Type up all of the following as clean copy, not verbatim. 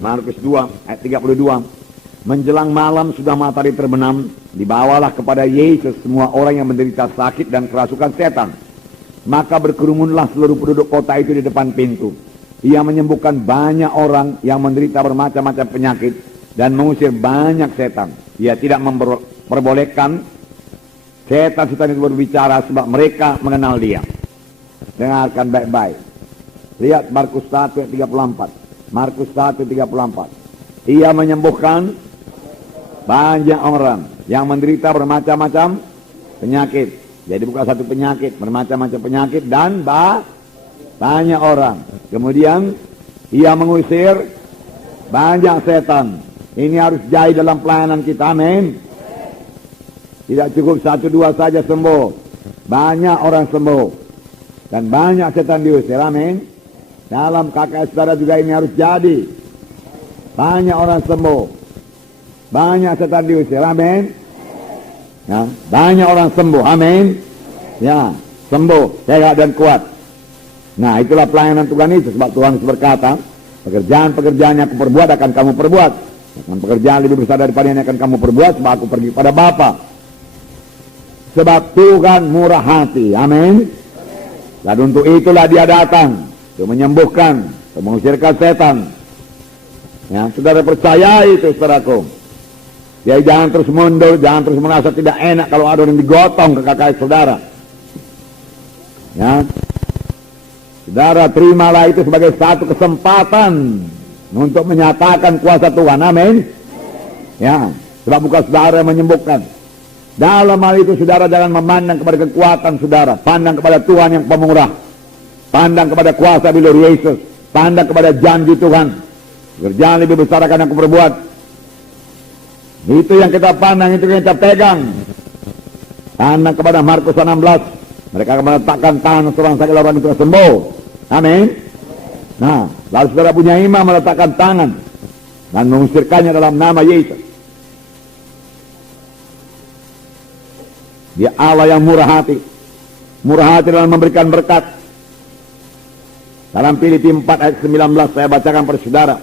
Markus 2 ayat 32. Menjelang malam sudah matahari terbenam, dibawalah kepada Yesus semua orang yang menderita sakit dan kerasukan setan. Maka berkerumunlah seluruh penduduk kota itu di depan pintu. Ia menyembuhkan banyak orang yang menderita bermacam-macam penyakit dan mengusir banyak setan. Ia tidak memperbolehkan setan-setan itu berbicara sebab mereka mengenal dia. Dengarkan baik-baik. Lihat Markus 1 ayat 34. Markus 1 34. Ia menyembuhkan banyak orang yang menderita bermacam-macam penyakit. Jadi bukan satu penyakit, bermacam-macam penyakit dan banyak orang. Kemudian ia mengusir banyak setan. Ini harus jadi dalam pelayanan kita, amin. Tidak cukup 1-2 saja sembuh, banyak orang sembuh dan banyak setan diusir, amin. Dalam KKS saudara juga ini harus jadi. Banyak orang sembuh, banyak setan diusir, amin. Ya, banyak orang sembuh, amin. Ya, sembuh, sehat dan kuat. Nah, itulah pelayanan Tuhan itu. Sebab Tuhan berkata, pekerjaan-pekerjaan yang aku perbuat akan kamu perbuat. Dan pekerjaan lebih besar daripada yang akan kamu perbuat, sebab aku pergi pada Bapa. Sebab Tuhan murah hati, amin. Dan untuk itulah dia datang, untuk menyembuhkan, untuk mengusirkan setan. Ya, saudara percaya itu, saudaraku. Ya, jangan terus mundur, jangan terus merasa tidak enak kalau ada yang digotong ke KKS saudara. Ya, saudara terimalah itu sebagai satu kesempatan untuk menyatakan kuasa Tuhan, amin. Ya, sebab bukan saudara yang menyembuhkan. Dalam hal itu saudara jangan memandang kepada kekuatan saudara, pandang kepada Tuhan yang pemurah, pandang kepada kuasa bilur Yesus, pandang kepada janji Tuhan. Kerjaan lebih besar akan aku perbuat. Itu yang kita pandang, itu yang kita pegang. Pandang kepada Markus 16. Mereka akan meletakkan tangan seorang sakit orang itu sembuh. Amin. Nah, lalu saudara punya imam meletakkan tangan dan mengusirkannya dalam nama Yesus. Dia Allah yang murah hati. Murah hati dalam memberikan berkat. Dalam Filipi 4 ayat 19 saya bacakan pada saudara.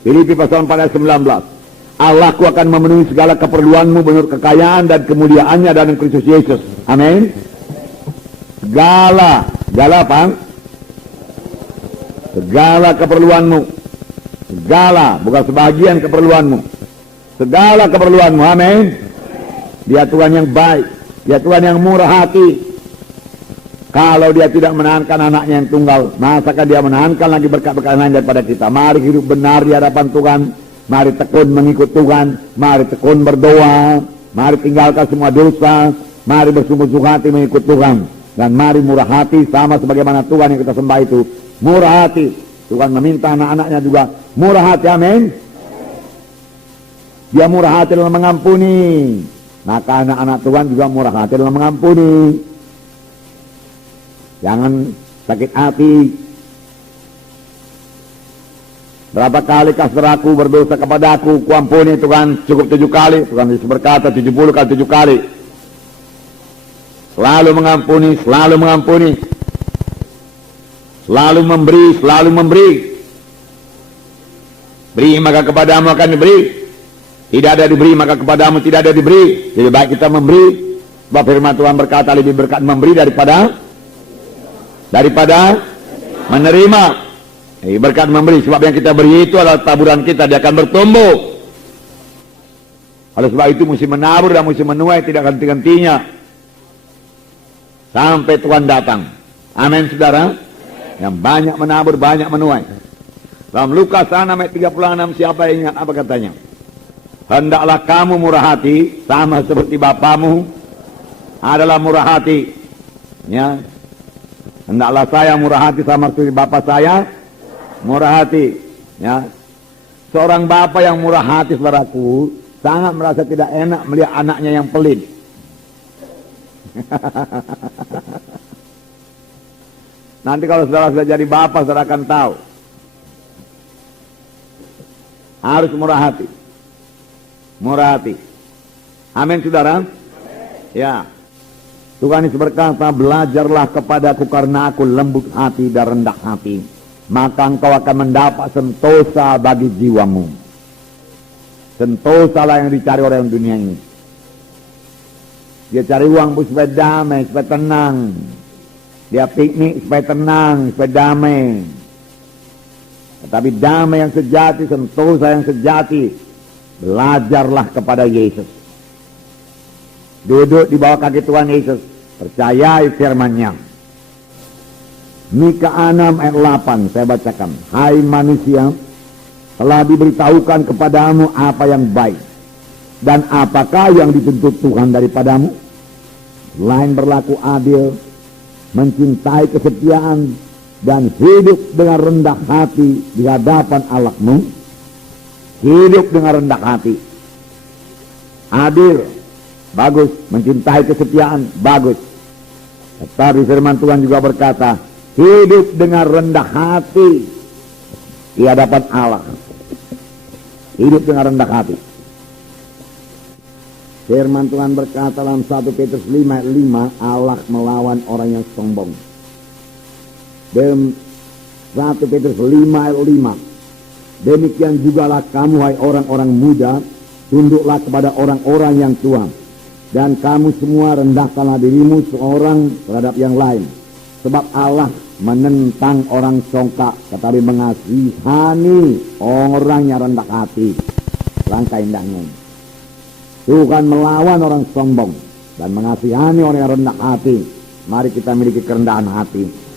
Filipi pasal 4 ayat 19. Allahku akan memenuhi segala keperluanmu menurut kekayaan dan kemuliaannya dalam Kristus Yesus. Amin. Segala apa? Segala keperluanmu. Segala, bukan sebagian keperluanmu. Segala keperluanmu, amin. Dia Tuhan yang baik. Dia Tuhan yang murah hati. Kalau dia tidak menahankan anaknya yang tunggal, masakan dia menahankan lagi berkat-berkat lain daripada kita. Mari hidup benar di hadapan Tuhan. Mari tekun mengikut Tuhan. Mari tekun berdoa. Mari tinggalkan semua dosa. Mari bersungguh-sungguh hati mengikut Tuhan. Dan mari murah hati sama sebagaimana Tuhan yang kita sembah itu. Murah hati. Tuhan meminta anak-anaknya juga murah hati, amin. Dia murah hati dalam mengampuni. Maka anak-anak Tuhan juga murah hati dalam mengampuni. Jangan sakit hati. Berapa kali saudaraku berdosa kepadaku, kuampuni Tuhan, cukup 7 kali. Tuhan Yesus berkata 70 kali 7 kali. Selalu mengampuni, selalu mengampuni. Selalu memberi, selalu memberi. Beri maka kepadamu akan diberi. Tidak ada diberi maka kepadamu tidak ada diberi. Lebih baik kita memberi. Sebab firman Tuhan berkata lebih berkat memberi daripada menerima. Berkat memberi. Sebab yang kita beri itu adalah taburan kita. Dia akan bertumbuh. Oleh sebab itu mesti menabur dan mesti menuai. Tidak henti-hentinya. Sampai Tuhan datang. Amin saudara. Yang banyak menabur, banyak menuai. Dalam Lukas 6 ayat 36 siapa yang ingat apa katanya? Hendaklah kamu murah hati sama seperti Bapamu adalah murah hati. Ya. Hendaklah saya murah hati sama seperti Bapa saya murah hati. Ya. Seorang bapa yang murah hati saudaraku sangat merasa tidak enak melihat anaknya yang pelit. Nanti kalau saudara sudah jadi bapak, saudara akan tahu. Harus murah hati. Murah hati. Amin saudara. Ya. Tuhan Yesus berkata, belajarlah kepadaku karena aku lembut hati dan rendah hati. maka engkau akan mendapat sentosa bagi jiwamu. Sentosa lah yang dicari orang dunia ini. Dia cari uang supaya damai, supaya tenang. Dia piknik supaya tenang, supaya damai. Tetapi damai yang sejati, sentosa yang sejati, belajarlah kepada Yesus. Duduk di bawah kaki Tuhan Yesus, percayai firman-Nya. Mika 6 ayat 8 saya bacakan. Hai manusia, telah diberitahukan kepadamu apa yang baik, dan apakah yang dituntut Tuhan daripadamu? Selain berlaku adil, mencintai kesetiaan, dan hidup dengan rendah hati di hadapan Allahmu. Hidup dengan rendah hati. Adil, bagus. Mencintai kesetiaan, bagus. Tetapi firman Tuhan juga berkata, hidup dengan rendah hati di hadapan Allah. Hidup dengan rendah hati. Firman Tuhan berkata dalam 1 Petrus 5 ayat 5, Allah melawan orang yang sombong. Dalam 1 Petrus 5 ayat 5, demikian jugalah kamu hai orang-orang muda, tunduklah kepada orang-orang yang tua, dan kamu semua rendahkanlah dirimu seorang terhadap yang lain. Sebab Allah menentang orang songkak, tetapi mengasihani orang yang rendah hati. Langkah indahnya. Tuhan melawan orang sombong dan mengasihani orang yang rendah hati. Mari kita miliki kerendahan hati.